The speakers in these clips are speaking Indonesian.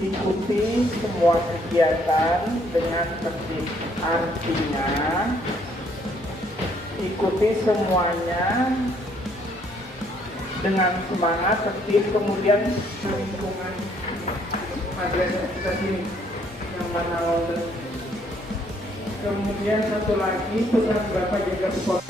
ikuti semua kegiatan dengan tertib. Artinya, ikuti semuanya dengan semangat, tertib, kemudian lingkungan madrasah kita sini yang mana London. Kemudian satu lagi pesan Bapak jaga sport.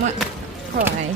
Mak, thôi.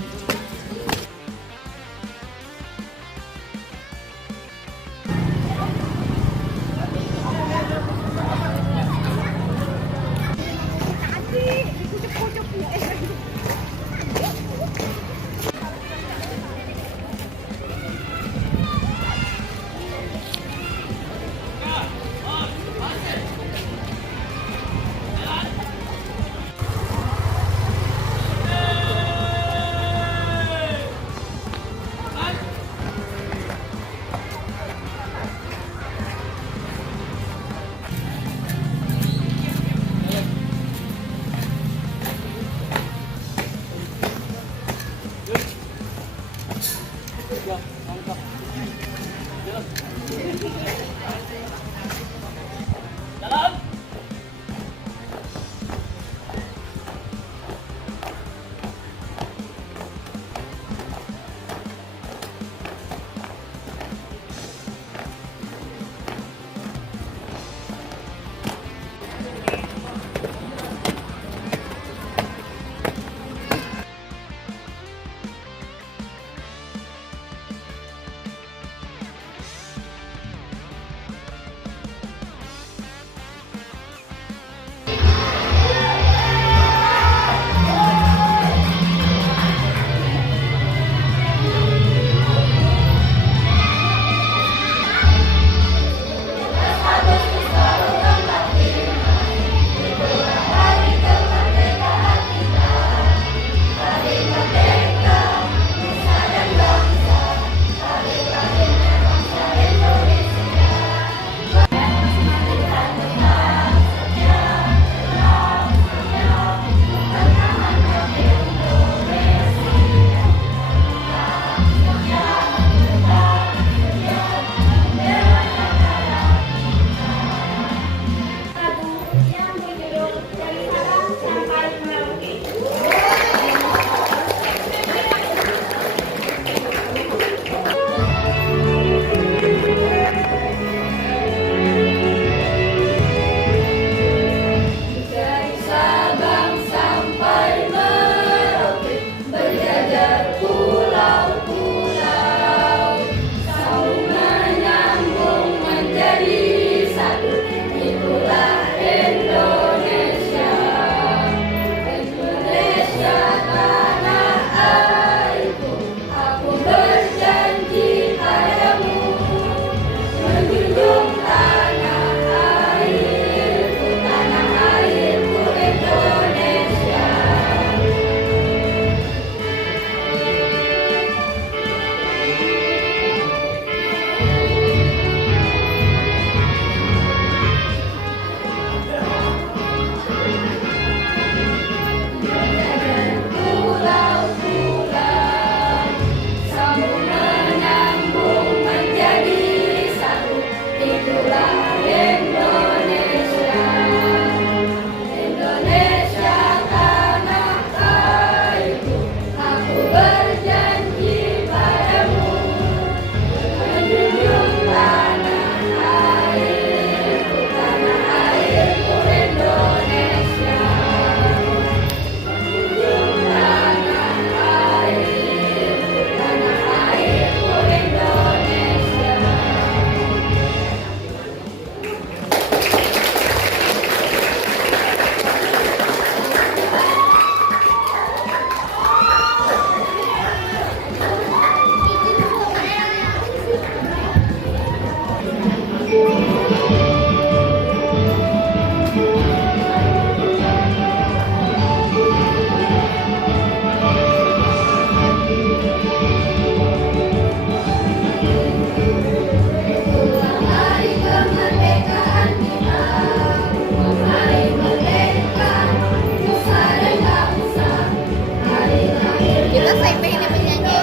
Kita sampai ini penyanyi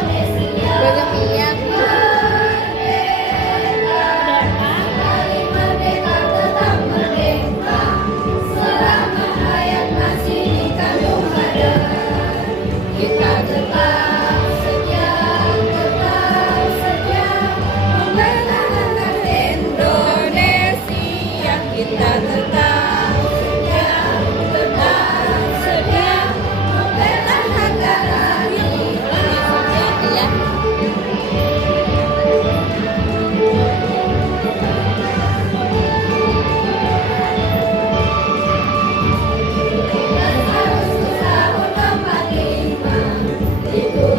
bergemiak. Itu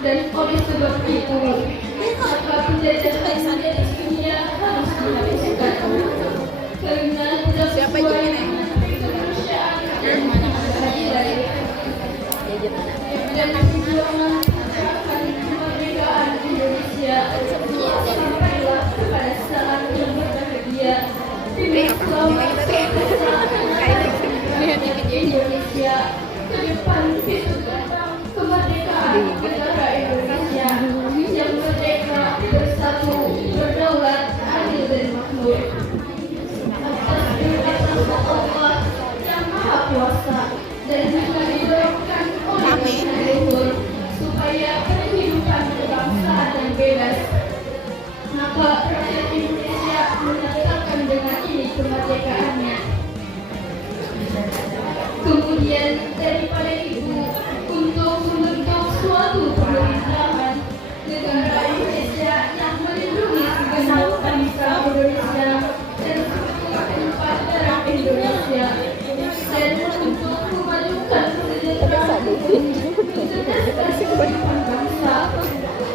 Dan oleh sebab itu, maka penjajahan di atas dunia harus dihapuskan. Karena tidak sesuai dengan kemanusiaan dan keadilan. Dan perjuangan akan kemerdekaan Indonesia sampailah pada saat yang berbahagia. Dengan selamat Indonesia ke depan kemerdekaan negara Indonesia yang merdeka, bersatu, berdaulat, adil dan makmur. Atas perintah Allah yang Maha Kuasa dan juga didorongkan oleh leluhur supaya kehidupan kebangsaan yang bebas. Maka rakyat Indonesia menyatakan dengan ini kemerdekaannya. Kemudian daripada itu, untuk membentuk suatu pemerintahan negara Indonesia yang melindungi segenap bangsa Indonesia dan empat darah Indonesia, dan untuk memajukan kesejahteraan mencerdaskan kehidupan bangsa,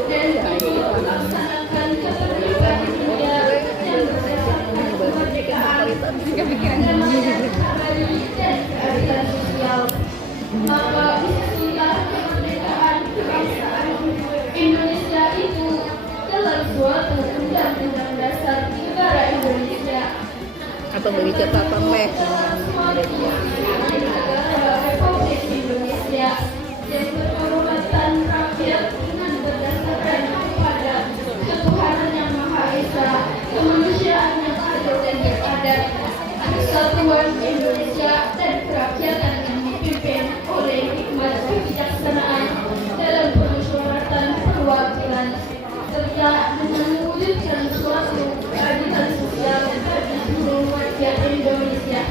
dan untuk melaksanakan kemerdekaan dunia yang berdasarkan kemerdekaan dan adil dan keadilan sosial. Maka disitulah kemerdekaan kebangsaan Indonesia itu dalam suatu undang-undang dasar negara Indonesia. Apa berbicara apa meh? Republik Indonesia dan kedaulatan rakyat dengan berdasarkan kepada ketuhanan yang Maha Esa, kemanusiaan yang adil dan beradab, kesatuan Indonesia dan kerakyatan yang dipimpin oleh hikmat kebijaksanaan dalam permusyawaratan perwakilan, serta dengan mewujudkan suatu keadilan sosial bagi seluruh warga Indonesia.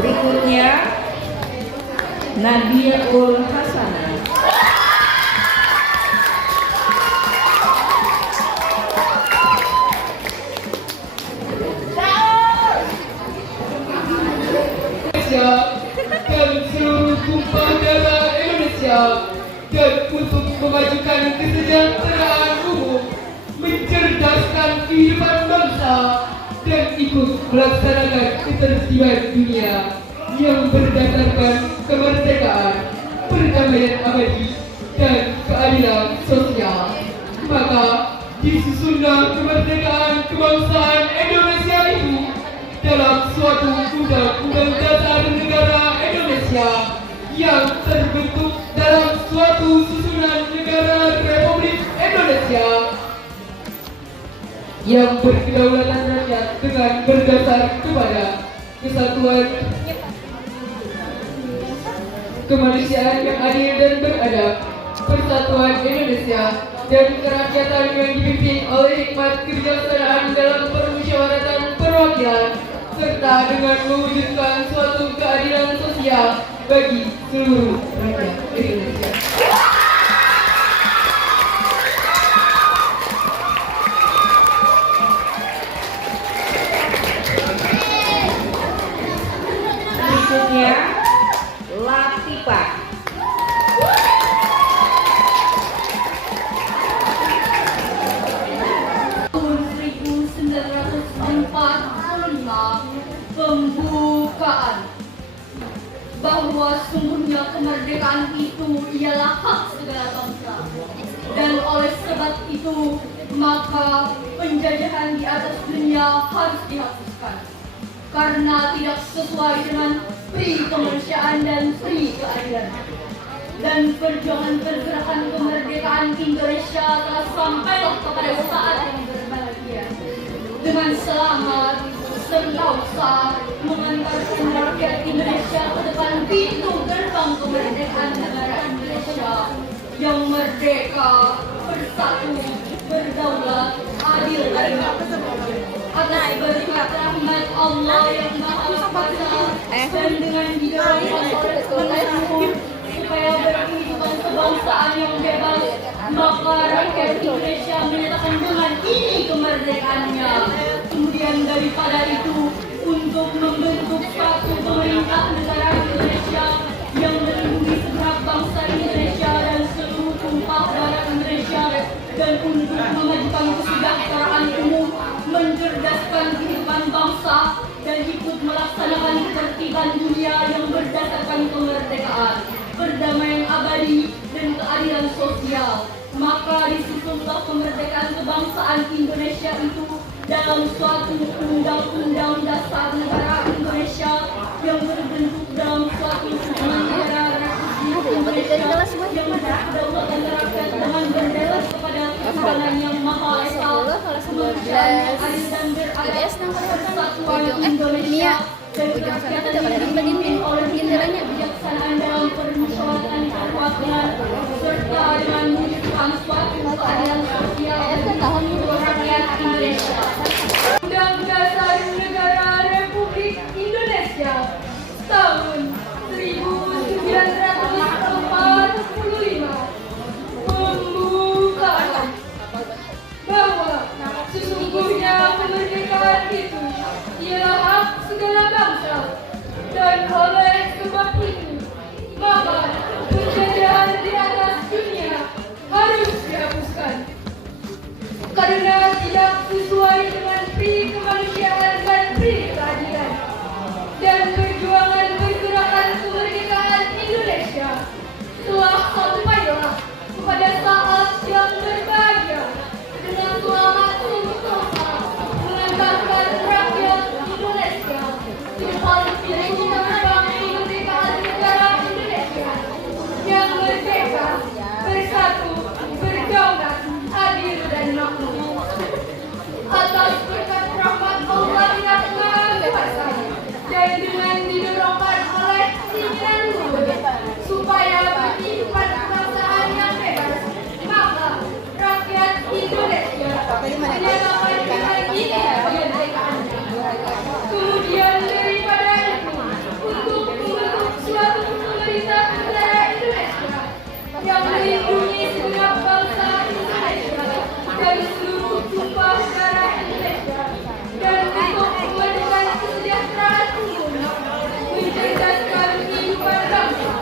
Berikutnya Nadiaul Hasanah. Dan seluruh tumpah darah Indonesia, dan untuk memajukan kesejahteraan umum, mencerdaskan kehidupan bangsa, dan ikut melaksanakan ketertiban dunia yang berdasarkan kemerdekaan, perdamaian abadi, dan keadilan sosial. Maka disusunlah kemerdekaan kebangsaan Indonesia itu dalam suatu undang-undang dasar negara Indonesia yang terbentuk dalam suatu susunan negara Republik Indonesia yang berkedaulatan rakyat dengan berdasar kepada kesatuan, kemanusiaan yang adil dan beradab, persatuan Indonesia, dan kerakyatan yang dipimpin oleh hikmat kebijaksanaan dalam permusyawaratan perwakilan, serta dengan mewujudkan suatu keadilan sosial bagi seluruh rakyat Indonesia. Berikutnya Latifah. Tahun 1945 pembukaan bahwa sungguhnya kemerdekaan itu ialah hak segala bangsa, dan oleh sebab itu maka penjajahan di atas dunia harus dihapuskan karena tidak sesuai dengan pri kemanusiaan dan pri keadilan. Dan perjuangan pergerakan kemerdekaan Indonesia telah sampailah kepada saat yang berbahagia. Dengan selamat sentosa mengantarkan rakyat Indonesia ke depan pintu gerbang kemerdekaan negara Indonesia yang merdeka, bersatu, berdaulat, adil dan makmur. Atas berkat rahmat Allah yang Maha Kuasa dan dengan didorong oleh leluhur supaya berkehidupan kebangsaan yang bebas, maka rakyat Indonesia menyatakan dengan ini kemerdekaannya. adalah negara Indonesia yang melindungi segenap bangsa Indonesia dan seluruh tumpah darah Indonesia, dan untuk memajukan kesejahteraan umum, mencerdaskan kehidupan bangsa, dan ikut melaksanakan ketertiban dunia yang berdasarkan kemerdekaan, perdamaian abadi, dan keadilan sosial. Maka disusunlah kemerdekaan kebangsaan Indonesia itu dalam suatu undang-undang dasar negara Indonesia yang berbentuk dalam suatu negara Republik Indonesia yang berdaulat rakyat dengan berdaulat kepada Tuhan yang Maha Esa, kemanusiaan yang adil dan beradab, persatuan Indonesia, dan kerakyatan yang dipimpin oleh kebijaksanaan dalam permusyawaratan kerukunan, serta dengan mewujudkan suatu keadilan sosial untuk rakyat Indonesia. Undang Dasar Negara Republik Indonesia tahun 1945 membuka bahwa sesungguhnya kemerdekaan itu ialah hak segala bangsa, dan oleh sebab itu maka penjajahan di atas dunia harus dihapuskan karena tidak sesuai dengan pri kemanusiaan dan pri keadilan. Dan perjuangan pergerakan kemerdekaan Indonesia telah sampailah kepada saat yang berbahagia dengan selamat sentosa mengantarkan rakyat Indonesia di depan pintu gerbang kemerdekaan negara Indonesia yang merdeka, bersatu, berdaulat, adil dan makmur. Atas berkat rahmat Allah yang Maha Kuasa dan dengan didorongkan oleh keinginan luhur supaya berkehidupan kebangsaan yang bebas, maka rakyat Indonesia menyatakan dengan ini kemerdekaannya. Kemudian daripada itu, untuk membentuk suatu pemerintah negara Indonesia yang melindungi segenap bangsa Indonesia dan seluruh tumpah darah Indonesia, dan untuk memajukan kesejahteraan umum, mencerdaskan kehidupan bangsa,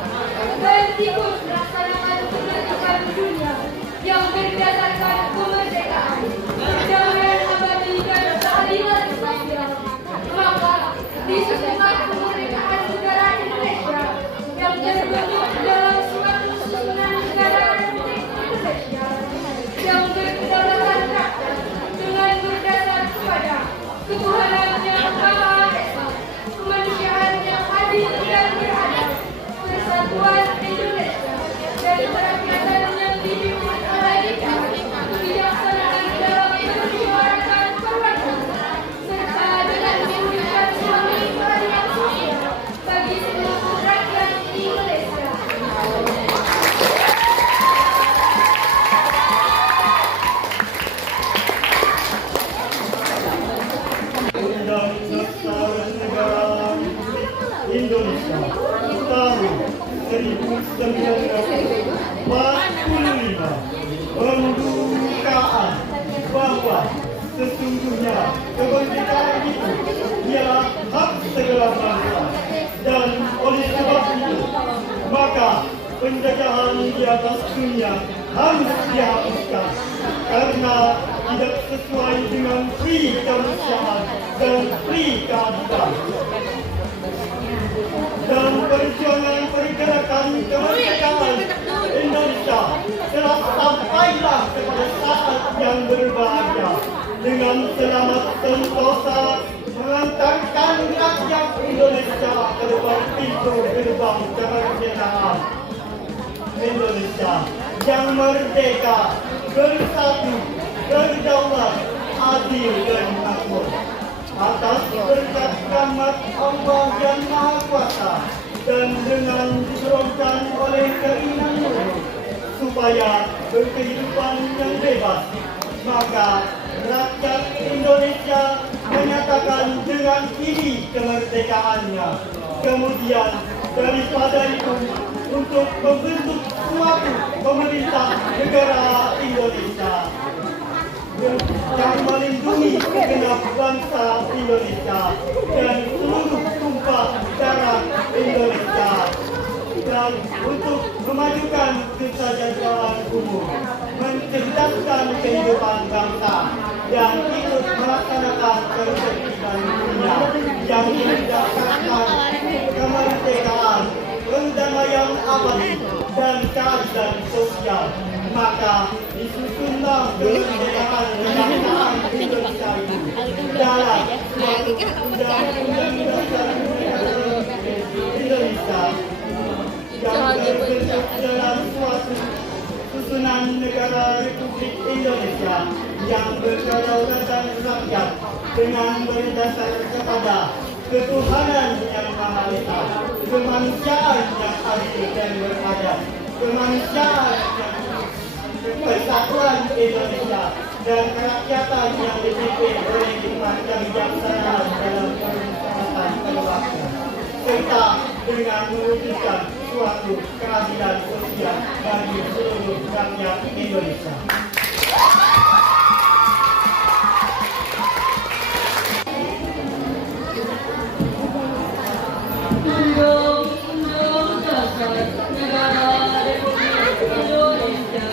dan ikut melaksanakan kemerdekaan dunia yang berdasarkan kemerdekaan, perdamaian abadi dan keadilan sosial. Maka disusunlah kemerdekaan negara Indonesia yang terbentuk dalam suatu susunan negara Republik Indonesia yang berkedaulatan rakyat dengan berdasar kepada ketuhanan yang Maha Esa, kemanusiaan yang adil dan beradab, persatuan Indonesia, dan kerakyatan yang dipimpin oleh kebijaksanaan dalam permusyawaratan kerukunan, serta dengan mewujudkan suatu keadilan sosial bagi seluruh rakyat Indonesia. Undang Dasar Negara Indonesia tahun 1945 pembukaan bahwa sesungguhnya kemerdekaan itu ialah hak segala bangsa, dan oleh sebab itu maka penjajahan di atas dunia harus dihapuskan karena tidak sesuai dengan pri kemanusiaan dan pri keadilan. Dan perjuangan pergerakan kemerdekaan Indonesia telah sampailah kepada saat yang berbahagia dengan selamat sentosa mengantarkan rakyat Indonesia ke depan pintu gerbang kemerdekaan Indonesia yang merdeka, bersatu, berdaulat, adil dan makmur. Atas berkat rahmat Allah yang Maha Kuasa dan dengan didorongkan oleh keinginan luhur supaya berkehidupan yang bebas, maka rakyat Indonesia menyatakan dengan ini kemerdekaannya. Kemudian daripada itu, untuk membentuk suatu pemerintah negara Indonesia yang melindungi segenap bangsa Indonesia dan seluruh tumpah darah dan ikut melaksanakan ketertiban dunia yang berdasarkan kemerdekaan, perdamaian abadi, dan keadilan sosial. Maka disusunlah kemerdekaan kebangsaan Indonesia itu dalam Undang-Undang Dasar Indonesia yang terbentuk dalam suatu susunan negara Republik Indonesia yang berkedaulatan rakyat dengan berdasar kepada ketuhanan yang Maha Esa, kemanusiaan yang adil dan beradab, kemanusiaan yang persatuan Indonesia, dan kerakyatan yang dipimpin oleh hikmat dan bijaksana dalam permusyawaratan kebangsaan, serta dengan mewujudkan suatu keadilan sosial bagi seluruh rakyat Indonesia. Undang-Undang Dasar Negara Republik Indonesia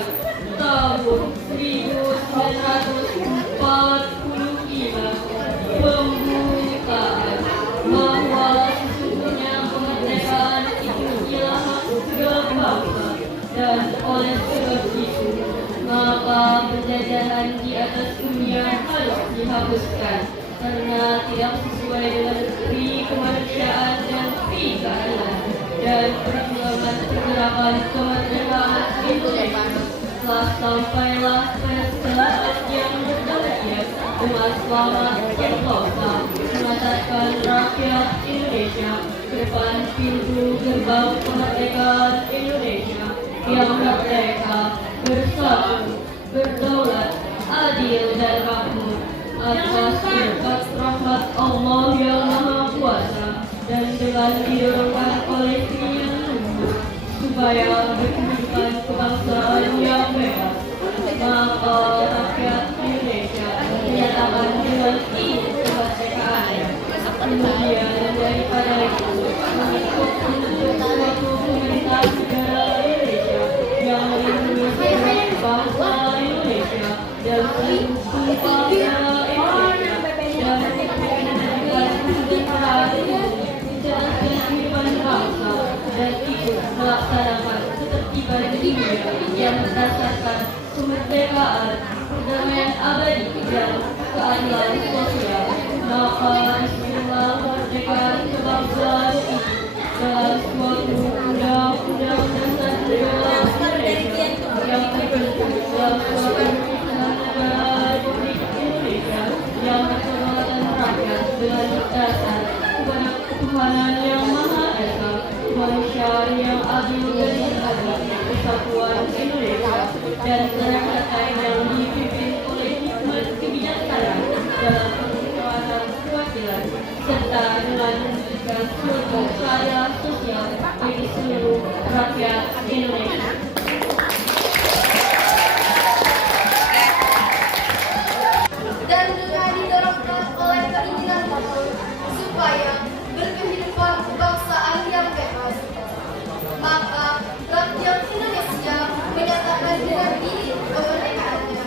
tahun 1945 pembukaan bahwa sesungguhnya kemerdekaan itu ialah hak segala bangsa, dan oleh sebab itu maka penjajahan di atas dunia harus dihapuskan karena tidak sesuai dengan pri kemanusiaan dan pri keadilan, dan perjuangan pergerakan kemerdekaan Indonesia telah sampailah pada saat yang berbahagia dengan selamat yang longgar mengantarkan rakyat Indonesia ke depan pintu gerbang kemerdekaan Indonesia yang merdeka, bersatu, berdaulat, adil dan makmur atas berkat rahmat Allah yang Maha Kuasa, dan dengan didorongkan oleh yang luhur supaya berkehidupan kebangsaan yang bebas, maka rakyat Indonesia menyatakan dengan ini kemerdekaannya. Kemudian daripada itu mengikut untuk suatu pemerintah negara Indonesia yang melindungi bangsa Indonesia dan seluruh tumpah darah Indonesia, dan menjadikan kesejahteraan dan kehidupan bangsa, dan ikut melaksanakan ketertiban dunia yang berdasarkan kemerdekaan, perdamaian abadi, dan keadilan sosial. Maka disinilah kemerdekaan kebangsaan itu dalam suatu undang-undang dasar negara Indonesia yang terbentuk dalam suatu negara Republik Indonesia yang berkedaulatan rakyat dengan berdasar kepada ketuhanan yang Maha Esa, kemanusiaan yang adil dan beradab, persatuan Indonesia, dan kerakyatan yang dipimpin oleh hikmat kebijaksanaan dalam permusyawaratan kewakilan, serta dengan mewujudkan suatu keadilan sosial bagi seluruh rakyat Indonesia. Dan dengan didorongkan oleh keinginan itu supaya berkehidupan kebangsaan yang bebas, maka rakyat Indonesia menyatakan dengan ini kemerdekaannya.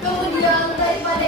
Kemudian daripada